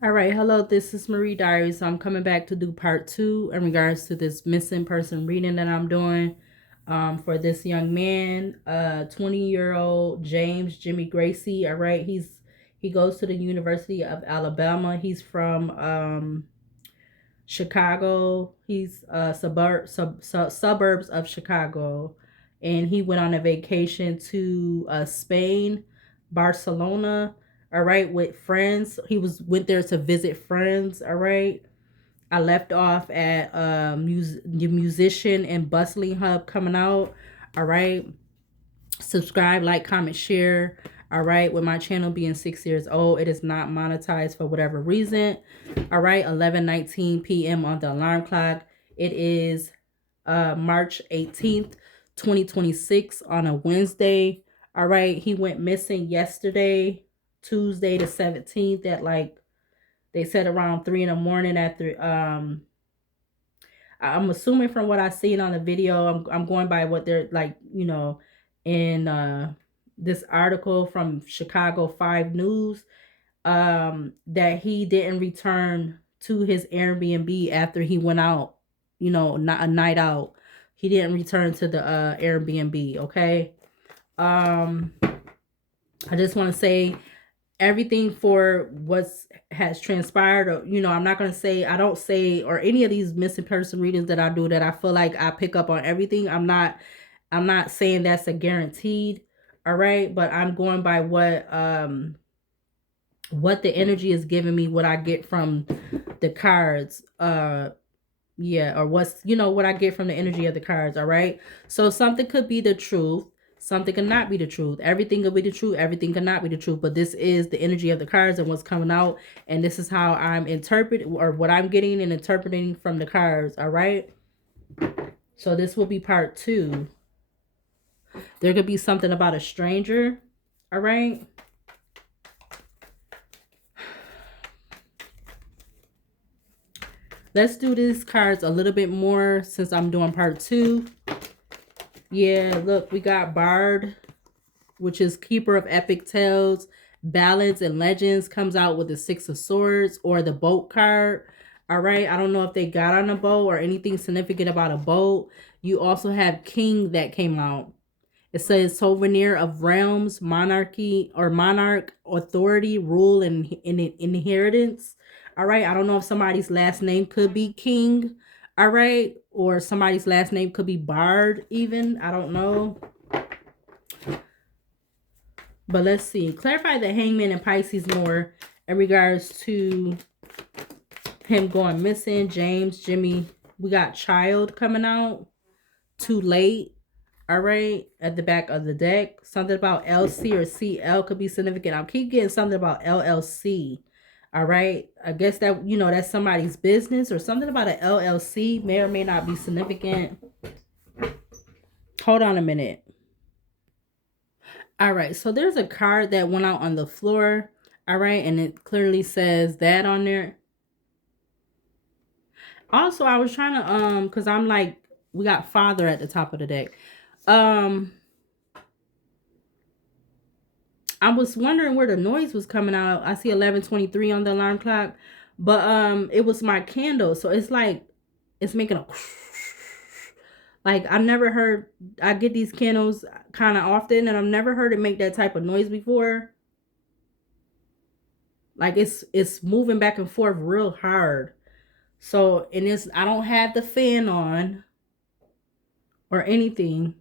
All right, hello, this is Marie Diary. So I'm coming back to do part two in regards to this missing person reading that I'm doing for this young man, 20-year-old James Jimmy Gracey. All right, he goes to the University of Alabama. He's from Chicago. He's suburbs of Chicago, and he went on a vacation to Spain, Barcelona. All right, with friends. Went there to visit friends. All right. I left off at the musician and bustling hub coming out. All right. Subscribe, like, comment, share. All right, with my channel being 6 years old, it is not monetized for whatever reason. All right, 11:19 p.m. on the alarm clock. It is March 18th, 2026 on a Wednesday. All right, he went missing yesterday, Tuesday the 17th at like they said around 3 in the morning after I'm assuming from what I seen on the video, I'm going by what they're like, in this article from Chicago 5 News, that he didn't return to his Airbnb after he went out, not a night out. He didn't return to the Airbnb, okay? Um I just want to say everything for what's has transpired, or I'm not going to say, I don't say, or any of these missing person readings that I do, that I feel like I pick up on everything. I'm not saying that's a guaranteed. All right, but I'm going by what the energy is giving me, what I get from the cards. Yeah, or what's what I get from the energy of the cards. All right, so something could be the truth, something cannot be the truth, everything could be the truth, everything cannot be the truth, but this is the energy of the cards and what's coming out, and this is how I'm interpreting, or what I'm getting and interpreting from the cards. All right, so this will be part two. There could be something about a stranger. All right, let's do these cards a little bit more since I'm doing part two. Yeah, look, we got Bard, which is keeper of epic tales, ballads, and legends, comes out with the Six of Swords or the boat card. All right. I don't know if they got on a boat or anything significant about a boat. You also have King that came out. It says souvenir of realms, monarchy or monarch, authority, rule, and inheritance. All right. I don't know if somebody's last name could be King. All right. Or somebody's last name could be Bard, even. I don't know. But let's see. Clarify the Hangman and Pisces more in regards to him going missing. James, Jimmy. We got Child coming out. Too late. All right. At the back of the deck. Something about LC or CL could be significant. I keep getting something about LLC. All right. I guess that, that's somebody's business, or something about an LLC may or may not be significant. Hold on a minute. All right, so there's a card that went out on the floor. All right, and it clearly says that on there. Also, I was trying to because I'm like, we got father at the top of the deck. Um, I was wondering where the noise was coming out. I see 11:23 on the alarm clock, but it was my candle, so it's like it's making a like I've never heard. I get these candles kind of often, and I've never heard it make that type of noise before. Like it's moving back and forth real hard. So, and it's, I don't have the fan on or anything.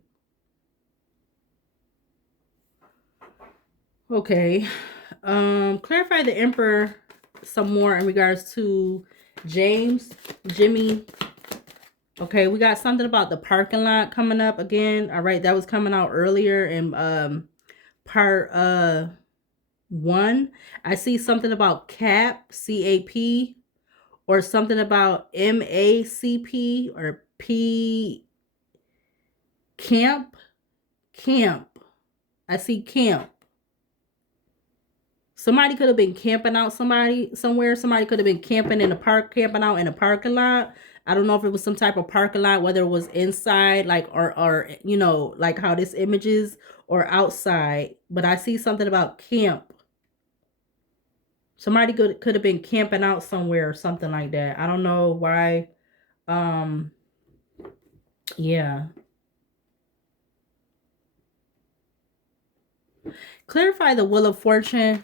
Okay. Clarify the Emperor some more in regards to James, Jimmy. Okay, we got something about the parking lot coming up again. All right, that was coming out earlier in part 1. I see something about CAP, or something about MACP or P camp. I see camp. Somebody could have been camping out somewhere. Somebody could have been camping in the park, camping out in a parking lot. I don't know if it was some type of parking lot, whether it was inside, like, or like how this image is, or outside. But I see something about camp. Somebody could have been camping out somewhere or something like that. I don't know why. Um, yeah. Clarify the Wheel of Fortune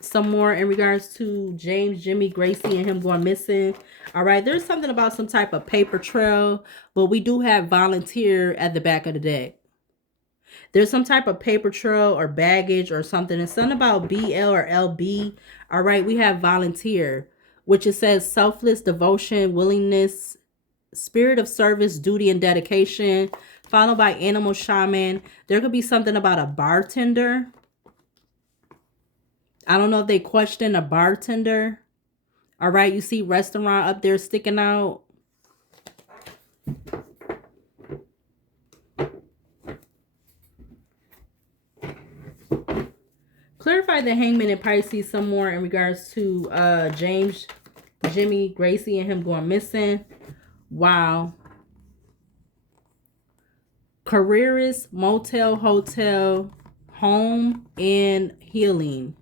some more in regards to James, Jimmy, Gracey, and him going missing. All right, there's something about some type of paper trail, but we do have volunteer at the back of the deck. There's some type of paper trail or baggage or something. It's something about BL or LB. All right, we have volunteer, which it says selfless devotion, willingness, spirit of service, duty, and dedication, followed by animal shaman. There could be something about a bartender. I don't know if they question a bartender. All right, you see restaurant up there sticking out. Clarify the Hangman and Pisces some more in regards to James, Jimmy, Gracey, and him going missing. Wow. Careerist, motel, hotel, home, and healing.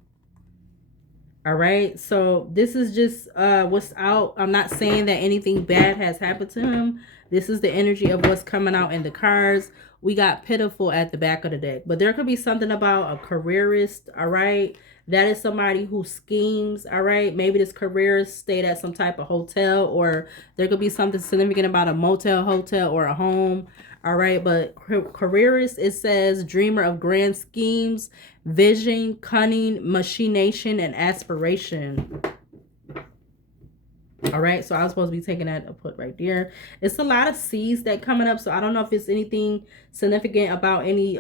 All right, so this is just what's out. I'm not saying that anything bad has happened to him. This is the energy of what's coming out in the cards. We got pitiful at the back of the deck, but there could be something about a careerist. All right, that is somebody who schemes. All right, maybe this careerist stayed at some type of hotel, or there could be something significant about a motel, hotel, or a home. All right, but careerist, it says dreamer of grand schemes, vision, cunning, machination, and aspiration. All right, so I was supposed to be taking that and put right there. It's a lot of C's that coming up, so I don't know if it's anything significant about any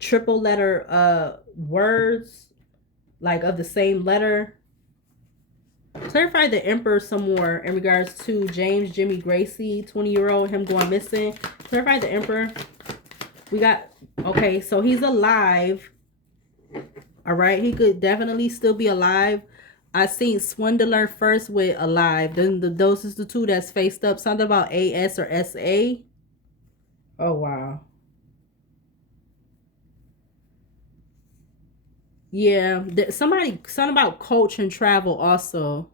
triple letter words, like of the same letter. Clarify the Emperor some more in regards to James, Jimmy, Gracey, 20-year-old, him going missing. Clarify the Emperor. We got, okay, so he's alive. All right, he could definitely still be alive. I seen Swindler first with alive. Then those is the two that's faced up. Something about AS or SA. Oh, wow. Yeah, something about coach and travel also.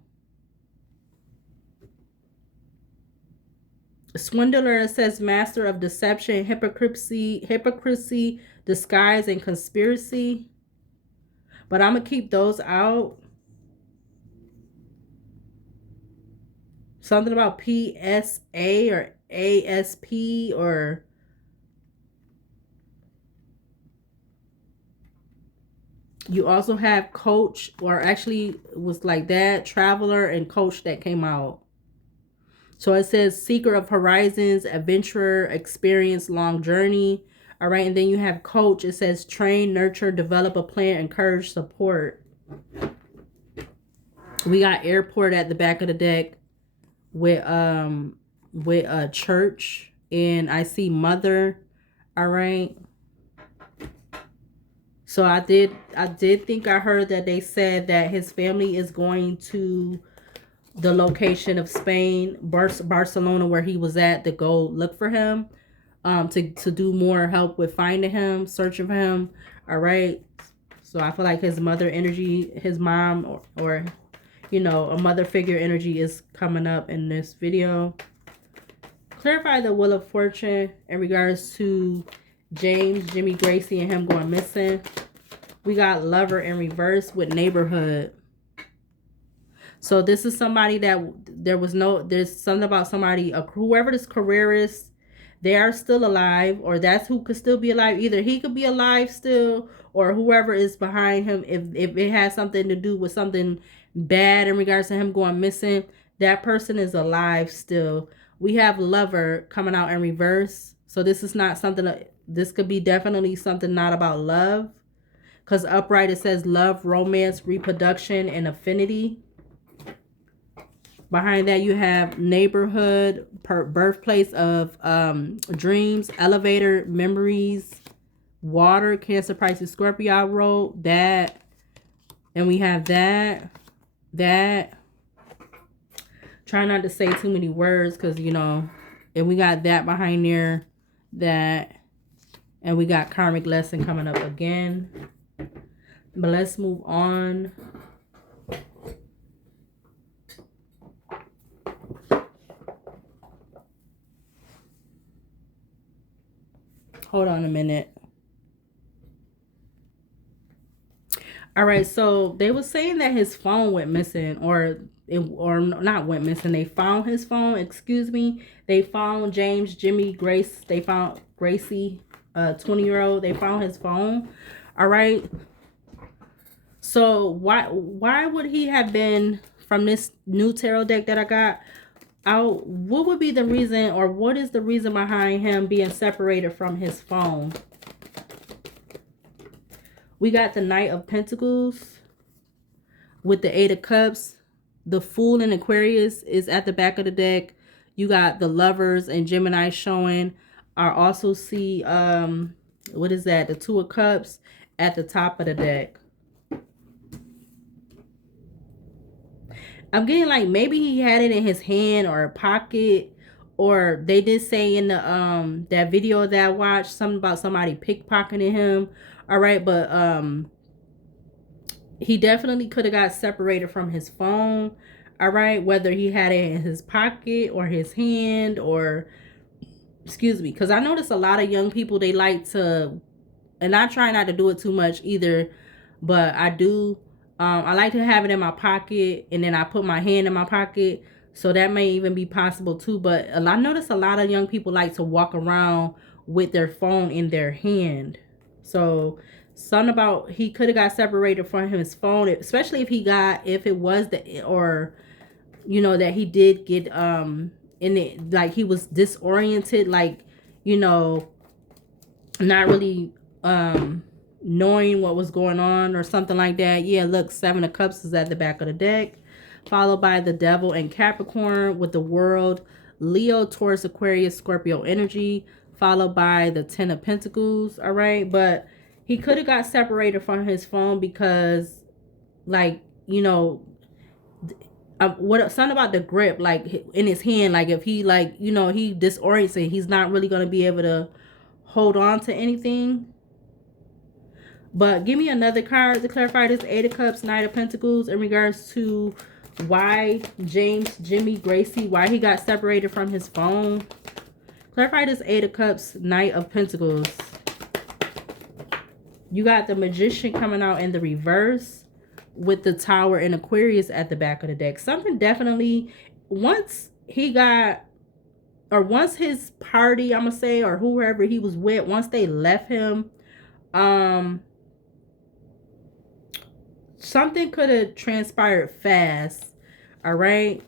Swindler says master of deception, hypocrisy, disguise, and conspiracy. But I'm gonna keep those out. Something about PSA or ASP or you also have coach, or actually it was like that, traveler and coach that came out. So it says seeker of horizons, adventurer, experience, long journey. All right, and then you have coach. It says train, nurture, develop a plan, encourage, support. We got airport at the back of the deck with a church, and I see mother. All right. So I did think I heard that they said that his family is going to the location of Spain, Barcelona, where he was at, to go look for him, to do more help with finding him, searching for him. All right. So I feel like his mother energy, his mom, or you know, a mother figure energy is coming up in this video. Clarify the Wheel of Fortune in regards to James, Jimmy, Gracey, and him going missing. We got lover in reverse with neighborhood. So this is somebody that there's something about somebody, whoever this career is, they are still alive, or that's who could still be alive. Either he could be alive still, or whoever is behind him, if it has something to do with something bad in regards to him going missing, that person is alive still. We have lover coming out in reverse. So this is not something, this could be definitely something not about love. Because upright, it says love, romance, reproduction, and affinity. Behind that, you have neighborhood, birthplace of dreams, elevator, memories, water, Cancer, Pisces, Scorpio road, that. And we have that. Try not to say too many words because, you know, and we got that behind there, that. And we got karmic lesson coming up again. But let's move on. Hold on a minute. All right, so they were saying that his phone went missing, or not went missing. They found his phone. Excuse me. They found James, Jimmy, Grace. They found Gracey, 20-year-old. They found his phone. All right. So why would he have been, from this new tarot deck that I got out? What would be the reason, or what is the reason behind him being separated from his phone? We got the Knight of Pentacles with the Eight of Cups. The Fool in Aquarius is at the back of the deck. You got the Lovers and Gemini showing. I also see, what is that? The Two of Cups at the top of the deck. I'm getting like maybe he had it in his hand or a pocket, or they did say in the that video that I watched something about somebody pickpocketing him. All right, but he definitely could have got separated from his phone. All right, whether he had it in his pocket or his hand, or excuse me, because I notice a lot of young people, they like to, and I try not to do it too much either, but I do. I like to have it in my pocket, and then I put my hand in my pocket. So that may even be possible too. But I notice a lot of young people like to walk around with their phone in their hand. So something about, he could have got separated from his phone, especially if it was the, or you know, that he did get in it, like he was disoriented, like, you know, not really knowing what was going on or something like that. Yeah, look, Seven of Cups is at the back of the deck, followed by the Devil and Capricorn with the World, Leo, Taurus, Aquarius, Scorpio energy, followed by the Ten of Pentacles. All right, but he could have got separated from his phone because, like, you know, what something about the grip, like in his hand, like if he, like, you know, he disoriented, he's not really going to be able to hold on to anything. But give me another card to clarify this Eight of Cups, Knight of Pentacles, in regards to why James, Jimmy, Gracey, why he got separated from his phone. Clarify this Eight of Cups, Knight of Pentacles. You got the Magician coming out in the reverse with the Tower and Aquarius at the back of the deck. Something definitely, once he got, or once his party, I'm gonna say, or whoever he was with, once they left him, something could have transpired fast. All right,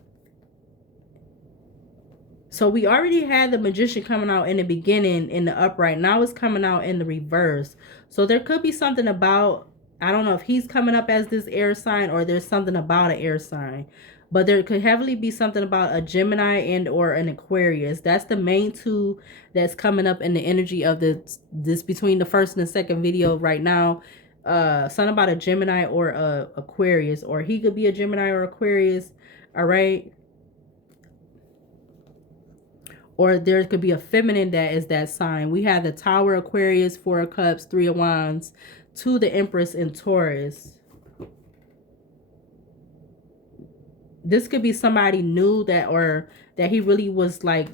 so we already had the Magician coming out in the beginning in the upright. Now it's coming out in the reverse. So there could be something about, I don't know if he's coming up as this air sign, or there's something about an air sign, but there could heavily be something about a Gemini and or an Aquarius. That's the main two that's coming up in the energy of this between the first and the second video right now. Something about a Gemini or a Aquarius, or he could be a Gemini or Aquarius. All right, or there could be a feminine that is that sign. We have the Tower, Aquarius, Four of Cups, Three of Wands, to the Empress in Taurus. This could be somebody new that, or that he really was like,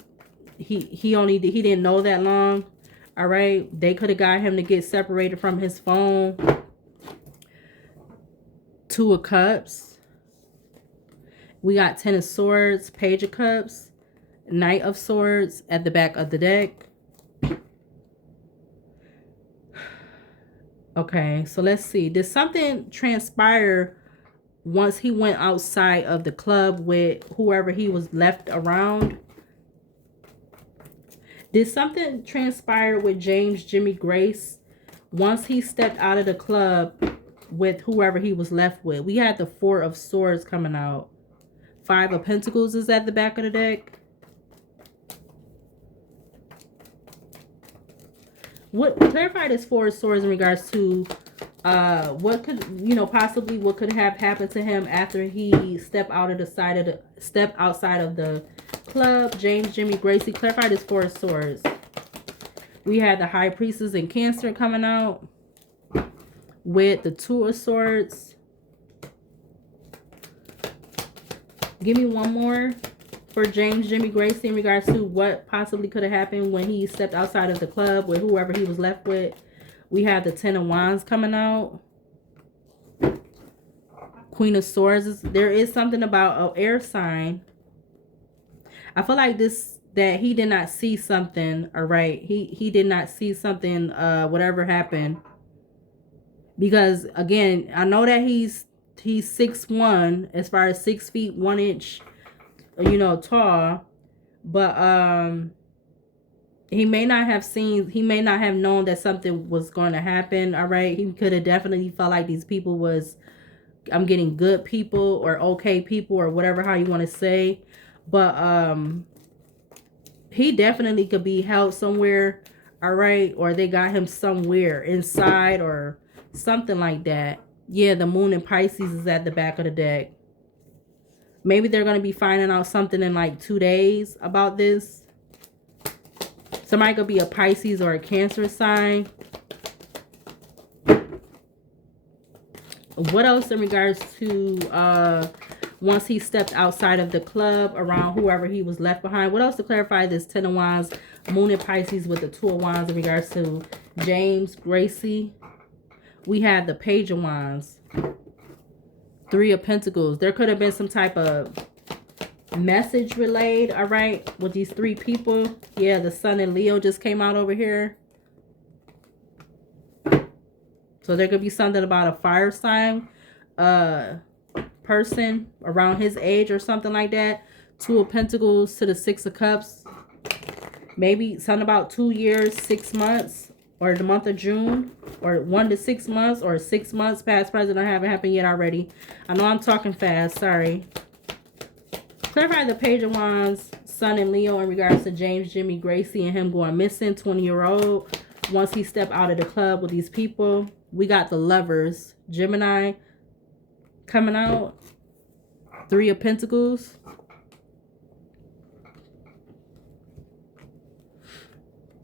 he didn't know that long. All right, they could have got him to get separated from his phone. Two of Cups. We got Ten of Swords, Page of Cups, Knight of Swords at the back of the deck. Okay, so let's see. Did something transpire once he went outside of the club with whoever he was left around? Did something transpire with James, Jimmy, Grace once he stepped out of the club with whoever he was left with? We had the Four of Swords coming out. Five of Pentacles is at the back of the deck. What, clarify this Four of Swords in regards to what could, you know, possibly what could have happened to him after he stepped outside of the club. James, Jimmy, Gracey. Clarify this Four of Swords. We had the High Priestess and Cancer coming out. with the Two of Swords. Give me one more for James Jimmy Gracey in regards to what possibly could have happened when he stepped outside of the club with whoever he was left with. We have the Ten of Wands coming out. Queen of Swords. There is something about an air sign. I feel like that he did not see something, all right? He did not see something, whatever happened. Because again, I know that he's 6'1", as far as 6 feet 1 inch, tall, but he may not have known that something was going to happen. All right, he could have definitely felt like these people was, I'm getting good people or okay people or whatever, how you want to say, but he definitely could be held somewhere, all right, or they got him somewhere inside or something like that. Yeah, the Moon in Pisces is at the back of the deck. Maybe they're going to be finding out something in like 2 days about this. Somebody could be a Pisces or a Cancer sign. What else in regards to once he stepped outside of the club around whoever he was left behind? What else to clarify this Ten of Wands, Moon in Pisces with the Two of Wands in regards to James Gracey? We have the Page of Wands, Three of Pentacles. There could have been some type of message relayed, all right, with these 3 people. Yeah, the Sun and Leo just came out over here. So there could be something about a fire sign person around his age or something like that. Two of Pentacles to the Six of Cups. Maybe something about 2 years, 6 months, or the month of June, or 1 to 6 months, or 6 months past, present, or haven't happened yet already. I know I'm talking fast, sorry. Clarify the Page of Wands, Sun and Leo in regards to James Jimmy Gracey and him going missing, 20-year-old. Once he stepped out of the club with these people. We got the Lovers, Gemini coming out. Three of Pentacles.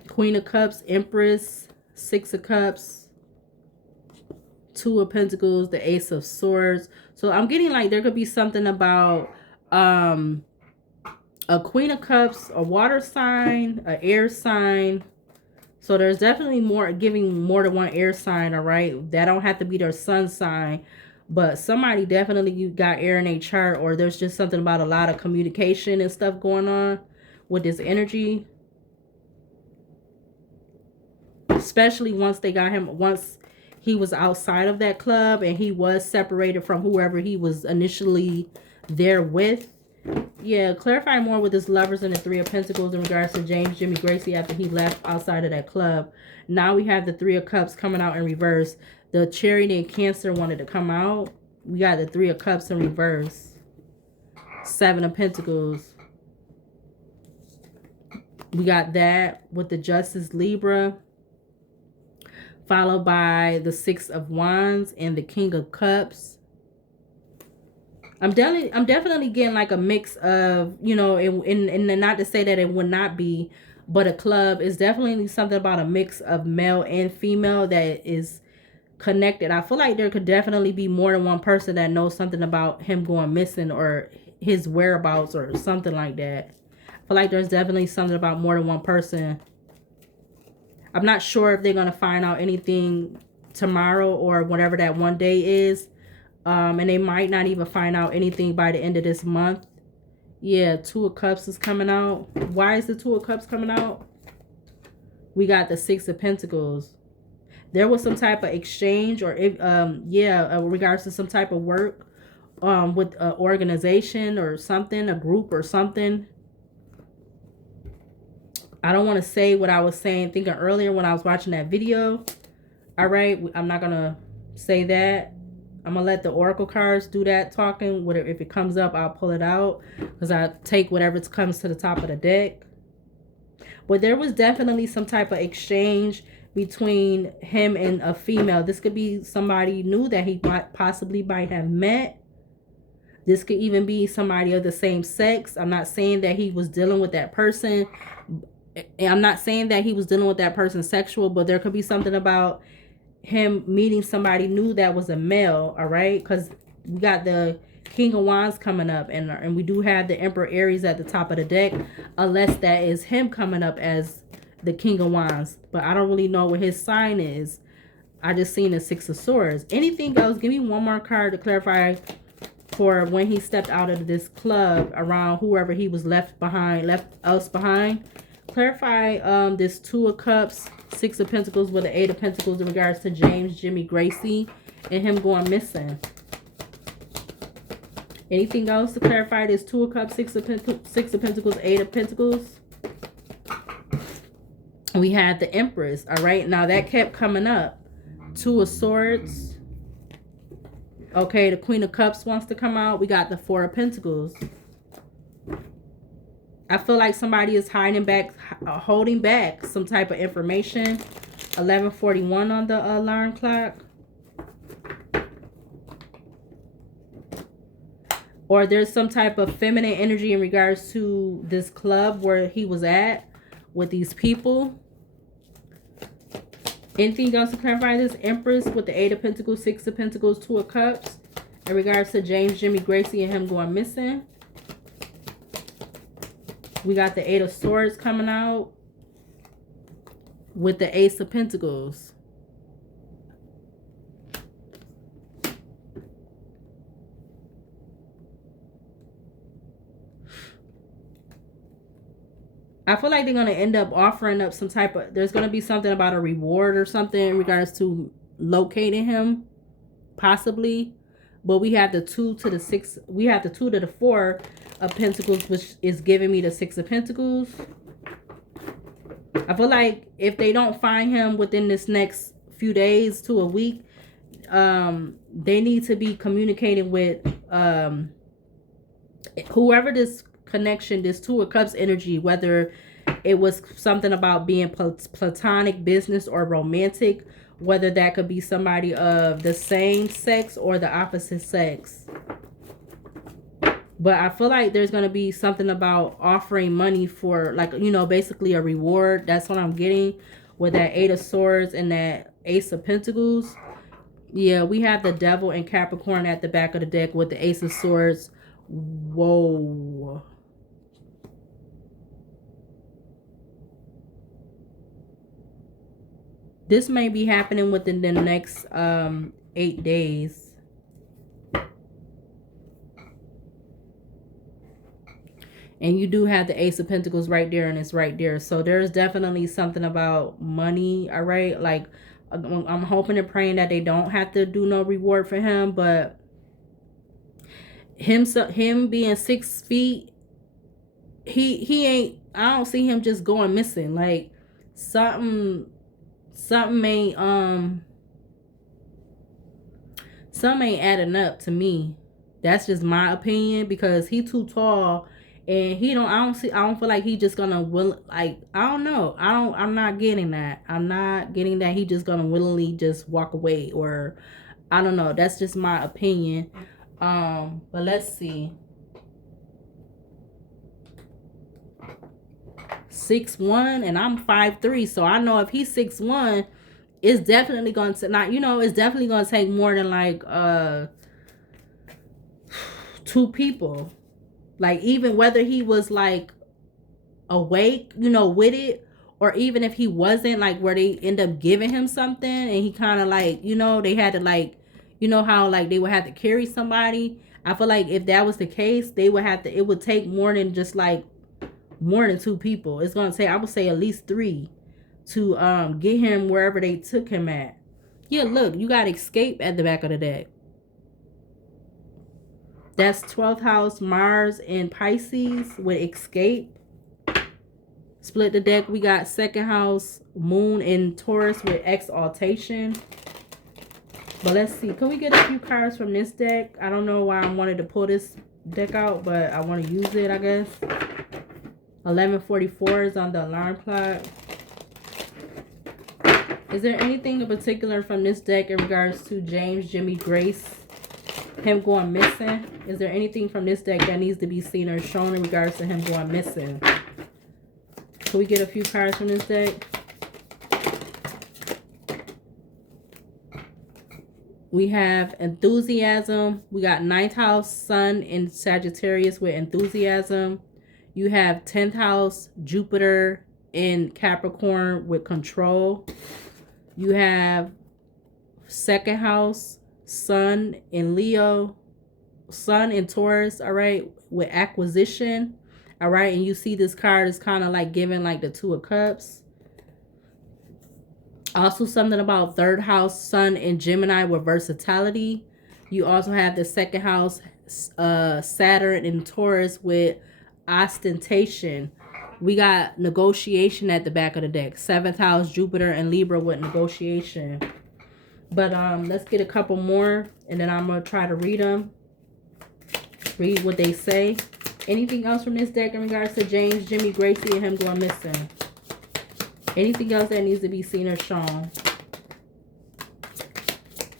Queen of Cups, Empress, Six of Cups, Two of Pentacles, the Ace of Swords. So I'm getting like there could be something about a Queen of Cups, a water sign, an air sign. So there's definitely more, giving more than one air sign, all right? That don't have to be their sun sign. But somebody definitely got air in a chart, or there's just something about a lot of communication and stuff going on with this energy. Especially once they got him, once he was outside of that club and he was separated from whoever he was initially there with. Yeah, clarify more with this Lovers and the Three of Pentacles in regards to James Jimmy Gracey after he left outside of that club. Now we have the Three of Cups coming out in reverse. The Chariot in Cancer wanted to come out. We got the Three of Cups in reverse. Seven of Pentacles. We got that with the Justice Libra. Followed by the Six of Wands and the King of Cups. I'm definitely getting like a mix of, you know, and not to say that it would not be, but a club is definitely something about a mix of male and female that is connected. I feel like there could definitely be more than one person that knows something about him going missing or his whereabouts or something like that. I feel like there's definitely something about more than one person. I'm not sure if they're going to find out anything tomorrow or whatever that one day is. And they might not even find out anything by the end of this month. Yeah, Two of Cups is coming out. Why is the Two of Cups coming out? We got the Six of Pentacles. There was some type of exchange or, regards to some type of work with an organization or something, a group or something. I don't want to say what I was thinking earlier when I was watching that video. All right, I'm not going to say that. I'm going to let the oracle cards do that talking. Whatever, if it comes up, I'll pull it out because I take whatever comes to the top of the deck. But there was definitely some type of exchange between him and a female. This could be somebody new that he possibly might have met. This could even be somebody of the same sex. I'm not saying that he was dealing with that person. I'm not saying that he was dealing with that person sexual, but there could be something about him meeting somebody new that was a male, all right? Because we got the King of Wands coming up, and we do have the Emperor Aries at the top of the deck, unless that is him coming up as the King of Wands. But I don't really know what his sign is. I just seen the Six of Swords. Anything else? Give me one more card to clarify for when he stepped out of this club around whoever he was left us behind. Clarify this Two of Cups, Six of Pentacles with the Eight of Pentacles in regards to James, Jimmy, Gracey, and him going missing. Anything else to clarify this Two of Cups, Six of Pentacles, Eight of Pentacles? We had the Empress, all right? Now that kept coming up. Two of Swords. Okay, the Queen of Cups wants to come out. We got the Four of Pentacles. I feel like somebody is holding back some type of information. 11:41 on the alarm clock. Or there's some type of feminine energy in regards to this club where he was at with these people. Anything else to clarify this? Empress with the Eight of Pentacles, Six of Pentacles, Two of Cups. In regards to James, Jimmy, Gracey, and him going missing. We got the Eight of Swords coming out with the Ace of Pentacles. I feel like they're going to end up offering up some type of... There's going to be something about a reward or something in regards to locating him. Possibly. But we have the 2 to the 6. We have the 2 to the 4 of Pentacles, which is giving me the Six of Pentacles. I feel like if they don't find him within this next few days to a week, they need to be communicating with whoever this connection, this Two of Cups energy, whether it was something about being platonic, business, or romantic, whether that could be somebody of the same sex or the opposite sex. But I feel like there's going to be something about offering money for, like, you know, basically a reward. That's what I'm getting with that Eight of Swords and that Ace of Pentacles. Yeah, we have the Devil and Capricorn at the back of the deck with the Ace of Swords. Whoa. This may be happening within the next 8 days. And you do have the Ace of Pentacles right there, and it's right there. So there's definitely something about money, all right? Like, I'm hoping and praying that they don't have to do no reward for him, but him being 6 feet, he ain't... I don't see him just going missing. Like, something ain't adding up to me. That's just my opinion, because he too tall, and I don't feel like he just gonna I don't know. I'm not getting that. I'm not getting that he just gonna willingly just walk away, or I don't know. That's just my opinion. But let's see. 6'1", and I'm 5'3", so I know if he's 6'1", it's definitely going to it's definitely going to take more than like 2 people. Like, even whether he was like awake, with it, or even if he wasn't, like, where they end up giving him something and he kind of like, they had to, like, how like they would have to carry somebody. I feel like if that was the case, they would have to, it would take more than just like more than 2 people. It's gonna take, I would say, at least 3 to get him wherever they took him at. Yeah, look, you got Escape at the back of the deck. That's 12th house, Mars and Pisces with Escape. Split the deck, we got 2nd house, Moon and Taurus with Exaltation. But let's see, can we get a few cards from this deck? I don't know why I wanted to pull this deck out, but I want to use it, I guess. 11:44 is on the alarm clock. Is there anything in particular from this deck in regards to James, Jimmy, Grace, him going missing? Is there anything from this deck that needs to be seen or shown in regards to him going missing? Can we get a few cards from this deck? We have enthusiasm. We got ninth house sun in Sagittarius with enthusiasm. You have 10th house Jupiter in Capricorn with control. You have second house sun in Leo, sun in Taurus, all right, with acquisition. All right, and you see this card is kind of like giving like the Two of Cups. Also something about third house sun in Gemini with versatility. You also have the second house Saturn in Taurus with ostentation. We got negotiation at the back of the deck. Seventh house Jupiter and Libra with negotiation. But let's get a couple more and then I'm gonna try to read them. Read what they say. Anything else from this deck in regards to James, Jimmy, Gracey, and him going missing? Anything else that needs to be seen or shown?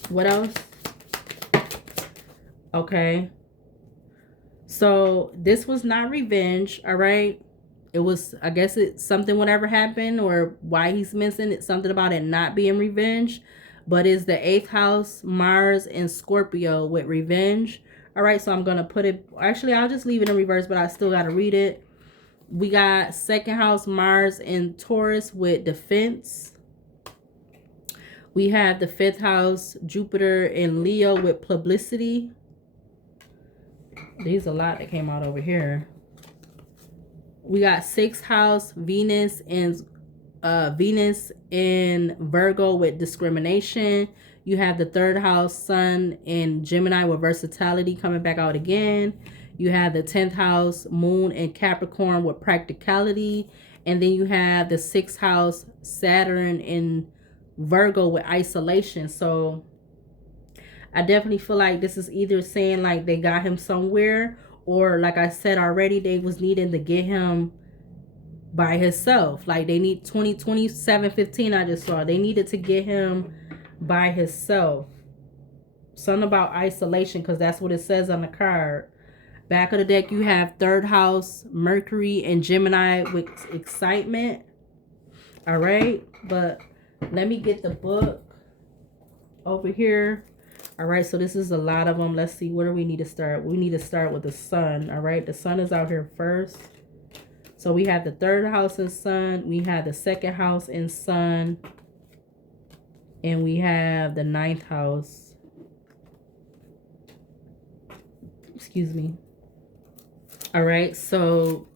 What else? Okay. So this was not revenge, all right? It was, I guess it's something whatever happened or why he's missing. It's something about it not being revenge. But it's the 8th house, Mars and Scorpio with revenge. All right, so I'm going to put it, actually, I'll just leave it in reverse, but I still got to read it. We got second house, Mars and Taurus with defense. We have the 5th house, Jupiter and Leo with publicity. There's a lot that came out over here. We got 6th house, Venus in Virgo with discrimination. You have the 3rd house, Sun in Gemini with versatility coming back out again. You have the 10th house, Moon in Capricorn with practicality. And then you have the 6th house, Saturn in Virgo with isolation. So I definitely feel like this is either saying like they got him somewhere, or like I said already, they was needing to get him by himself. Like they need 2715 I just saw. They needed to get him by himself. Something about isolation, because that's what it says on the card. Back of the deck, you have 3rd house, Mercury and Gemini with excitement. All right. But let me get the book over here. All right. So this is a lot of them. Let's see. Where do we need to start? We need to start with the sun. All right. The sun is out here first. So we have the 3rd house in sun. We have the 2nd house in sun. And we have the 9th house. Excuse me. All right. So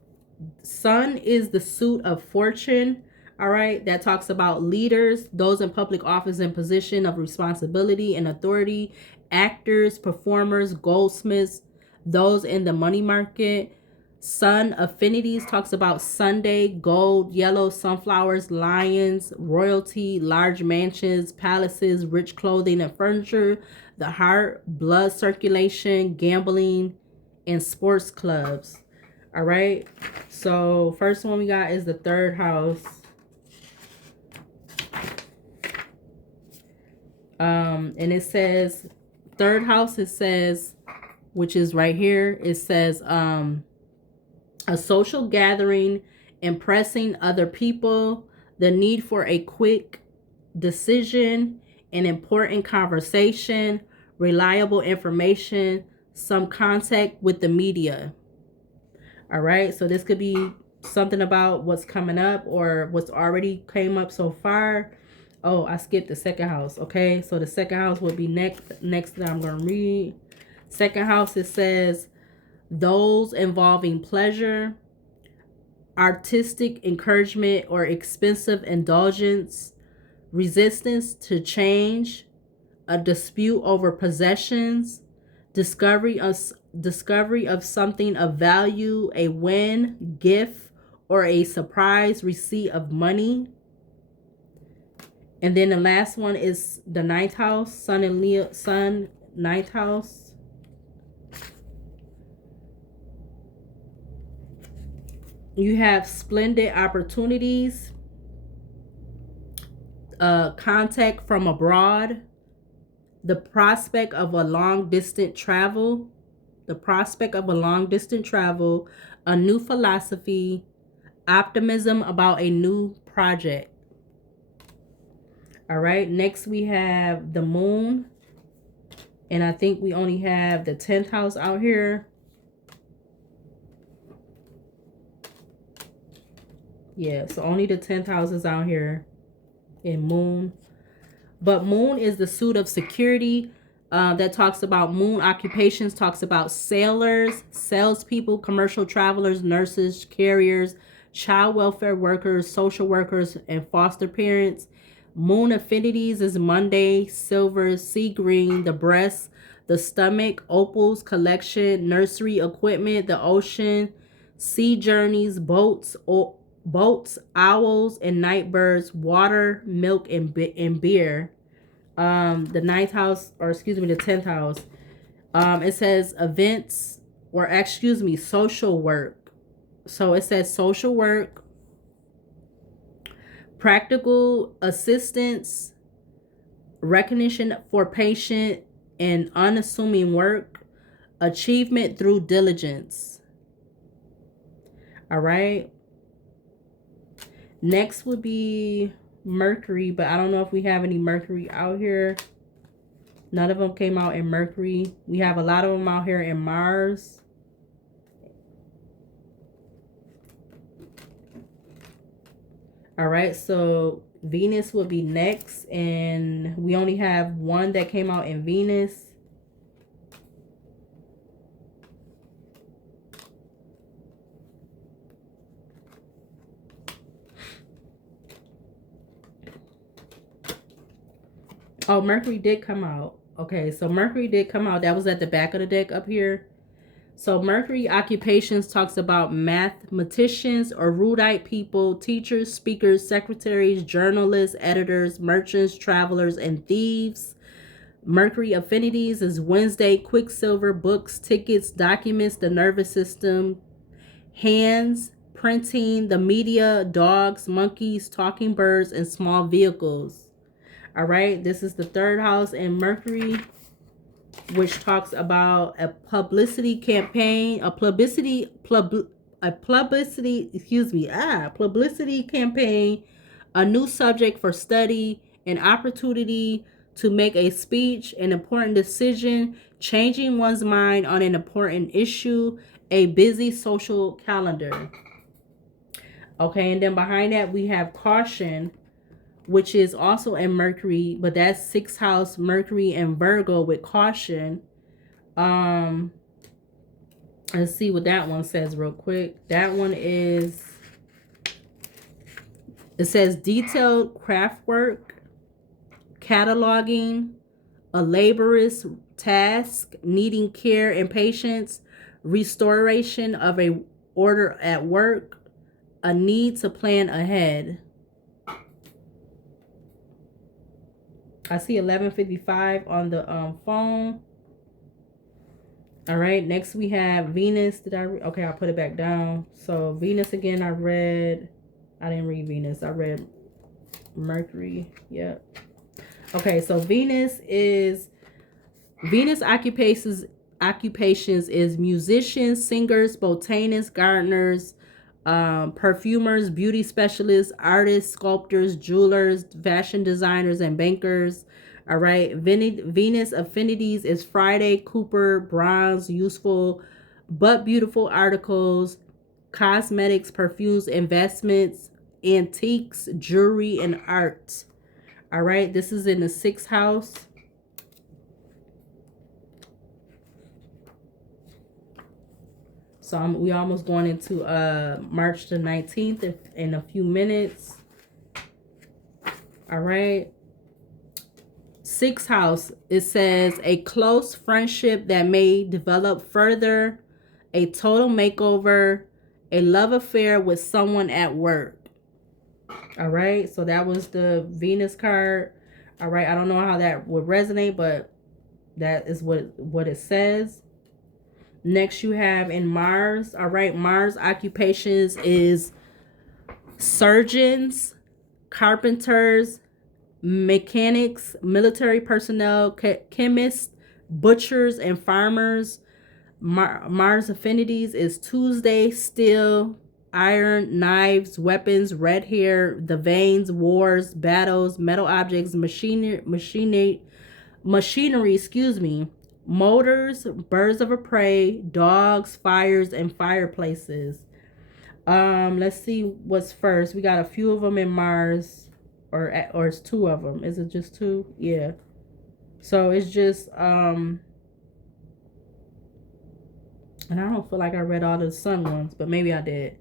sun is the suit of fortune. All right. That talks about leaders, those in public office and position of responsibility and authority, actors, performers, goldsmiths, those in the money market. Sun affinities talks about Sunday, gold, yellow, sunflowers, lions, royalty, large mansions, palaces, rich clothing and furniture, the heart, blood circulation, gambling, and sports clubs. All right. So first one we got is the 3rd house. And it says 3rd house, it says, which is right here, it says a social gathering, impressing other people, the need for a quick decision, an important conversation, reliable information, some contact with the media. All right, so this could be something about what's coming up or what's already came up so far. Oh, I skipped the 2nd house. Okay, so the 2nd house would be next that I'm going to read. 2nd house, it says those involving pleasure, artistic encouragement or expensive indulgence, resistance to change, a dispute over possessions, discovery of something of value, a win, gift, or a surprise receipt of money. And then the last one is the 9th house, Sun and Leo, Sun, 9th house. You have splendid opportunities, contact from abroad, the prospect of a long distance travel, a new philosophy, optimism about a new project. All right, next we have the moon. And I think we only have the 10th house out here. Yeah, so only the 10th house is out here in Moon. But Moon is the suit of security that talks about moon occupations, talks about sailors, salespeople, commercial travelers, nurses, carriers, child welfare workers, social workers, and foster parents. Moon affinities is Monday, silver, sea green, the breast, the stomach, opals, collection, nursery equipment, the ocean, sea journeys, boats, owls, and night birds, water, milk, and beer. The ninth house, or excuse me, the 10th house, it says events, or excuse me, social work. So it says social work, practical assistance, recognition for patient and unassuming work, achievement through diligence. All right. Next would be Mercury, but I don't know if we have any Mercury out here. None of them came out in Mercury. We have a lot of them out here in Mars. All right, so Venus would be next, and we only have one that came out in Venus. Oh, Mercury did come out. Okay, so Mercury did come out. That was at the back of the deck up here. So Mercury occupations talks about mathematicians, erudite people, teachers, speakers, secretaries, journalists, editors, merchants, travelers, and thieves. Mercury affinities is Wednesday, quicksilver, books, tickets, documents, the nervous system, hands, printing, the media, dogs, monkeys, talking birds, and small vehicles. All right, this is the 3rd house in Mercury, which talks about a publicity campaign, publicity campaign, a new subject for study, an opportunity to make a speech, an important decision, changing one's mind on an important issue, a busy social calendar. Okay, and then behind that we have caution, which is also in Mercury, but that's 6th house Mercury and Virgo with caution. Let's see what that one says real quick. That one is, it says detailed craft work, cataloging, a laborious task needing care and patience, restoration of a order at work, a need to plan ahead. I see 11:55 on the phone. All right, next we have Venus. Okay, I'll put it back down. So Venus again, I didn't read Venus. I read Mercury. Yep. Okay, so Venus occupations is musicians, singers, botanists, gardeners, perfumers, beauty specialists, artists, sculptors, jewelers, fashion designers, and bankers. All right. Venus affinities is Friday, Cooper, bronze, useful but beautiful articles, cosmetics, perfumes, investments, antiques, jewelry, and art. All right. This is in the 6th house. So we almost going into March the 19th in a few minutes. All right. 6th house, it says a close friendship that may develop further, a total makeover, a love affair with someone at work. All right. So that was the Venus card. All right. I don't know how that would resonate, but that is what it says. Next you have in Mars. All right, Mars occupations is surgeons, carpenters, mechanics, military personnel, chemists, butchers, and farmers. Mars affinities is Tuesday, steel, iron, knives, weapons, red hair, the veins, wars, battles, metal objects, machinery, motors, birds of a prey, dogs, fires, and fireplaces. Let's see what's first. We got a few of them in Mars, or it's two of them. Is it just two? Yeah. So it's just and I don't feel like I read all the sun ones, but maybe I did.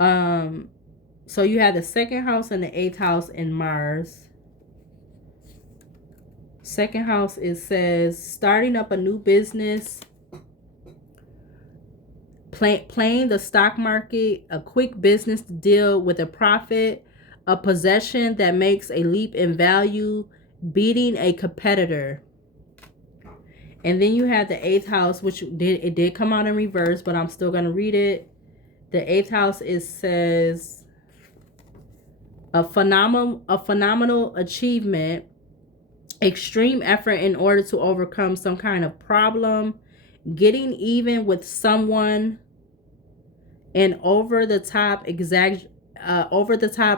Um, so you have the second house and the eighth house in Mars. Second house, it says starting up a new business, playing the stock market, a quick business deal with a profit, a possession that makes a leap in value, beating a competitor. And then you have the eighth house, which did come out in reverse, but I'm still gonna read it. The eighth house, it says a phenomenal achievement, extreme effort in order to overcome some kind of problem, getting even with someone, an over the top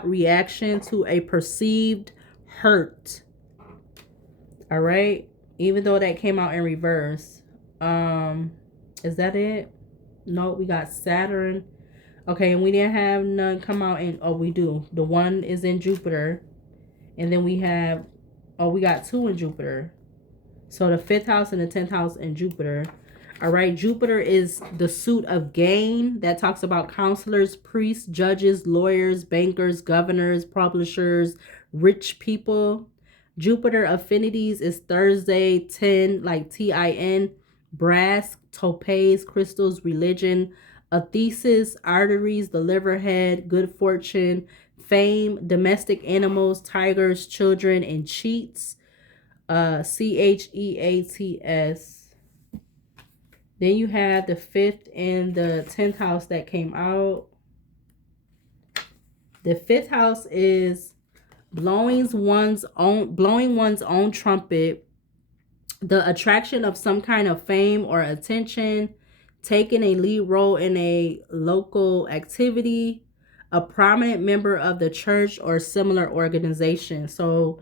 reaction to a perceived hurt. All right, even though that came out in reverse. Is that it? No, we got Saturn. Okay, and we didn't have none come out in. Oh, we do. The one is in Jupiter, and then we have. Oh, we got two in Jupiter. So the fifth house and the 10th house in Jupiter. All right, Jupiter is the suit of gain that talks about counselors, priests, judges, lawyers, bankers, governors, publishers, rich people. Jupiter affinities is Thursday, 10, like TIN, brass, topaz, crystals, religion, a thesis, arteries, the liver head, good fortune, fame, domestic animals, tigers, children, and cheats. CHEATS. Then you have the fifth and the 10th house that came out. The fifth house is blowing one's own trumpet, the attraction of some kind of fame or attention, taking a lead role in a local activity, a prominent member of the church or similar organization. So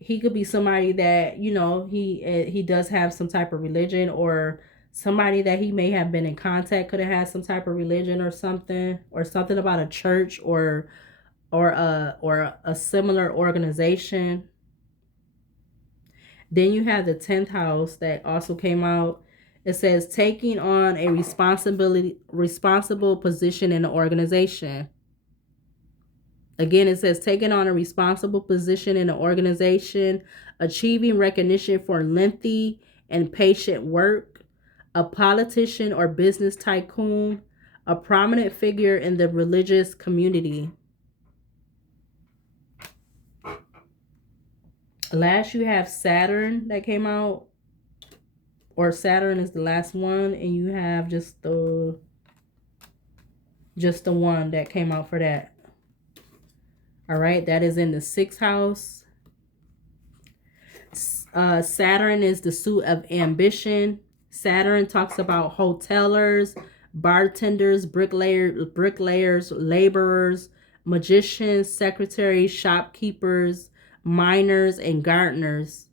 he could be somebody that, you know, he does have some type of religion, or somebody that he may have been in contact could have had some type of religion or something about a church or a similar organization. Then you have the 10th house that also came out. It says taking on a responsible position in the organization. Again, it says taking on a responsible position in an organization, achieving recognition for lengthy and patient work, a politician or business tycoon, a prominent figure in the religious community. Last, you have Saturn that came out, or Saturn is the last one, and you have just the one that came out for that. All right, that is in the 6th house. Saturn is the suit of ambition. Saturn talks about hotelers, bartenders, bricklayers, laborers, magicians, secretaries, shopkeepers, miners, and gardeners.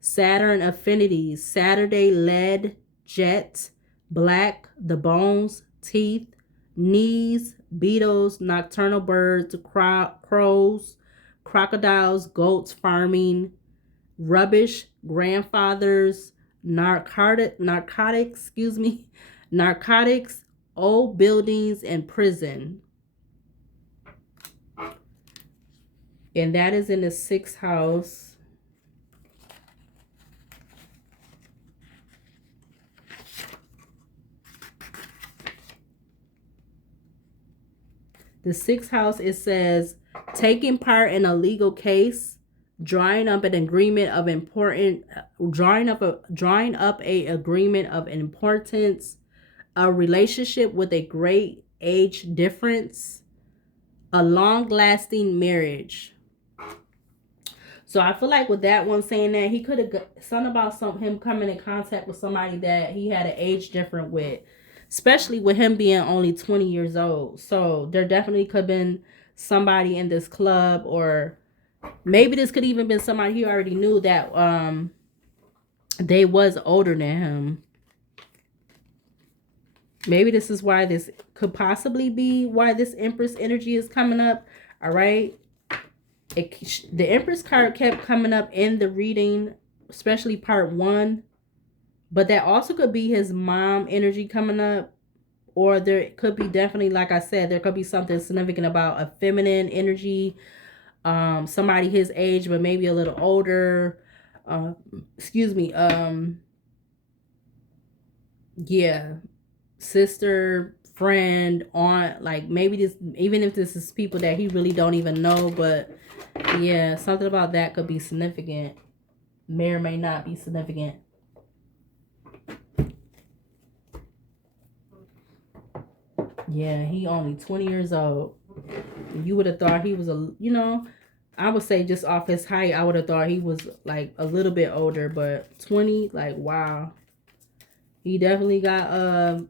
Saturn affinities: Saturday, lead, jet, black, the bones, teeth, knees, beetles, nocturnal birds, crows, crocodiles, goats, farming, rubbish, grandfathers, narcotics, old buildings, and prison. And that is in the 6th house. The 6th house, it says taking part in a legal case, drawing up a agreement of importance, a relationship with a great age difference, a long-lasting marriage. So I feel like with that one saying that, he could have something about him coming in contact with somebody that he had an age different with, especially with him being only 20 years old. So there definitely could have been somebody in this club, or maybe this could even been somebody he already knew that They was older than him. Maybe this is why this could possibly be why this Empress energy is coming up. All right. The Empress card kept coming up in the reading, especially part 1. But that also could be his mom energy coming up. Or there could be definitely, like I said, there could be something significant about a feminine energy. Somebody his age, but maybe a little older. Excuse me. Yeah, sister, friend, aunt, like maybe this, even if this is people that he really don't even know, but yeah, something about that could be significant. May or may not be significant. Yeah, he only 20 years old. You would have thought he was I would say just off his height, I would have thought he was like a little bit older, but 20, like wow. He definitely got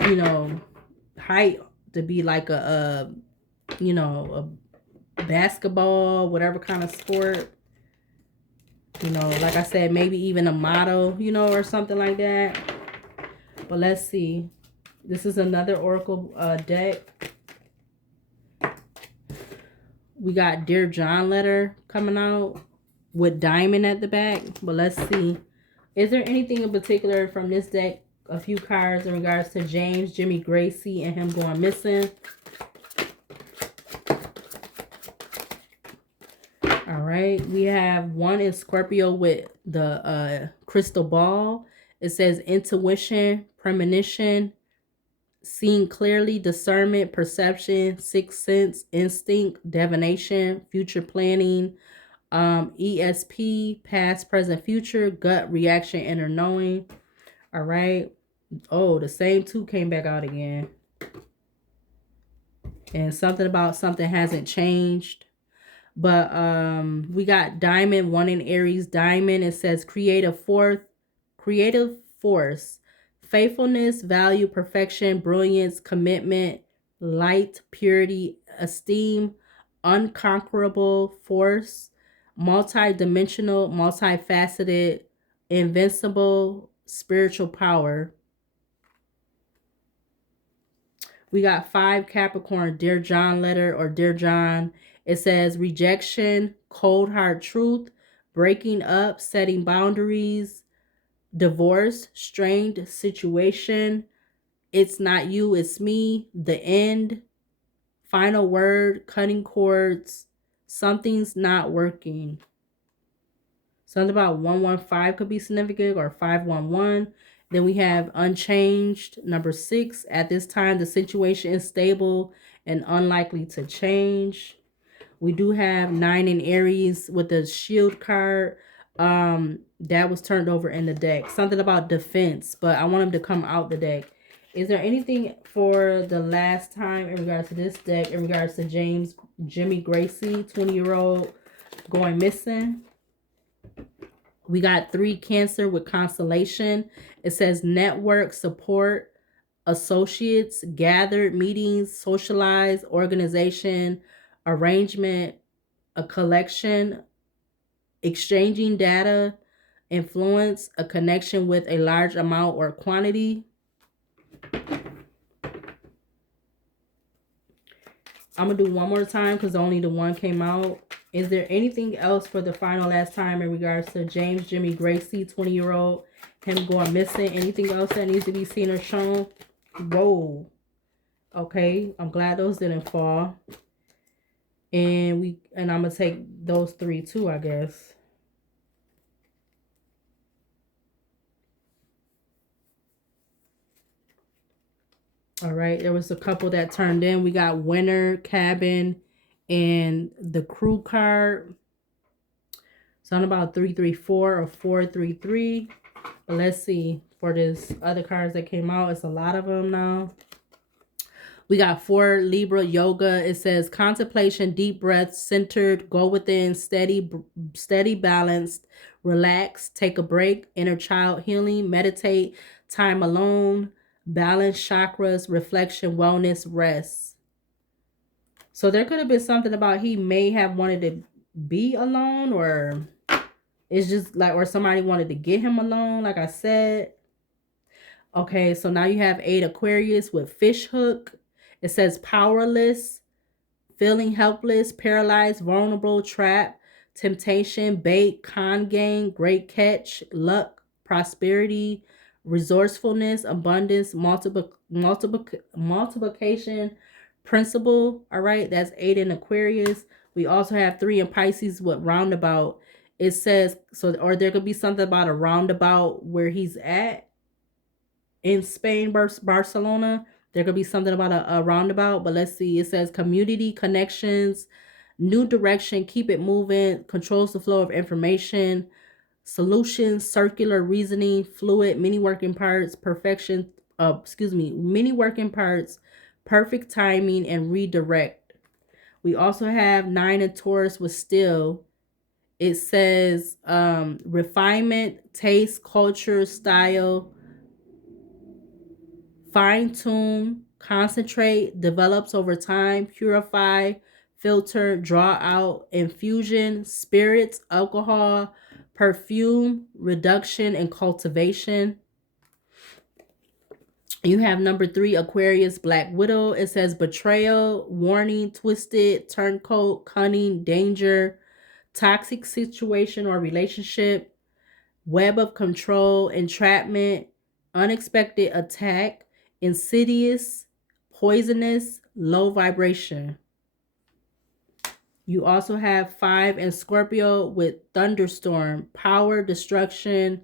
you know, height to be like a basketball, whatever kind of sport. Like I said, maybe even a model, or something like that. But let's see. This is another Oracle deck. We got Dear John letter coming out with diamond at the back. But let's see. Is there anything in particular from this deck? A few cards in regards to James, Jimmy Gracey, and him going missing. All right. We have one is Scorpio with the crystal ball. It says intuition, premonition, seeing clearly, discernment, perception, sixth sense, instinct, divination, future planning, ESP, past, present, future, gut reaction, inner knowing. All right. Oh, the same two came back out again. And something about something hasn't changed. But we got diamond, one in Aries diamond. It says creative force, faithfulness, value, perfection, brilliance, commitment, light, purity, esteem, unconquerable force, multi-dimensional, multifaceted, invincible, spiritual power. We got 5 Capricorn, Dear John letter or Dear John. It says rejection, cold hard truth, breaking up, setting boundaries, divorce, strained situation, it's not you, it's me, the end, final word, cutting cords, something's not working. Something about 115 could be significant, or 511. Then we have unchanged, number 6. At this time, the situation is stable and unlikely to change. We do have 9 in Aries with the shield card. That was turned over in the deck. Something about defense, but I want him to come out the deck. Is there anything for the last time in regards to this deck, in regards to Jimmy Gracey, 20-year-old, going missing? We got 3 Cancer with constellation. It says network, support, associates, gathered, meetings, socialize, organization, arrangement, a collection, exchanging data, influence, a connection with a large amount or quantity. I'm going to do one more time because only the one came out. Is there anything else for the final last time in regards to James Jimmy Gracey, 20-year-old, him going missing? Anything else that needs to be seen or shown? Whoa. Okay, I'm glad those didn't fall. And I'm going to take those 3 too, I guess. All right, there was a couple that turned in. We got winter, cabin, and the crew card. Something about 334 or 433. But let's see for this other cards that came out. It's a lot of them now. We got 4 Libra yoga. It says contemplation, deep breath, centered, go within, steady, balanced, relax, take a break, inner child healing, meditate, time alone, balance, chakras, reflection, wellness, rest. So there could have been something about he may have wanted to be alone, or It's just like, or somebody wanted to get him alone, like I said. Okay, so now you have 8 Aquarius with fish hook. It says powerless, feeling helpless, paralyzed, vulnerable, trapped, temptation, bait, con game, great catch, luck, prosperity, resourcefulness, abundance, multiplication, principle. All right, that's 8 in Aquarius. We also have 3 in Pisces with roundabout. It says so, or there could be something about a roundabout where he's at in Spain, Barcelona. There could be something about a roundabout, but let's see. It says community connections, new direction, keep it moving, controls the flow of information, solutions, circular reasoning, fluid, many working parts, perfection, many working parts, perfect timing, and redirect. We also have 9 in Taurus with still. It says refinement, taste, culture, style, fine tune, concentrate, develops over time, purify, filter, draw out, infusion, spirits, alcohol, perfume, reduction, and cultivation. You have number 3, Aquarius, Black Widow. It says betrayal, warning, twisted, turncoat, cunning, danger, toxic situation or relationship, web of control, entrapment, unexpected attack, insidious, poisonous, low vibration. You also have 5 in Scorpio with thunderstorm, power, destruction,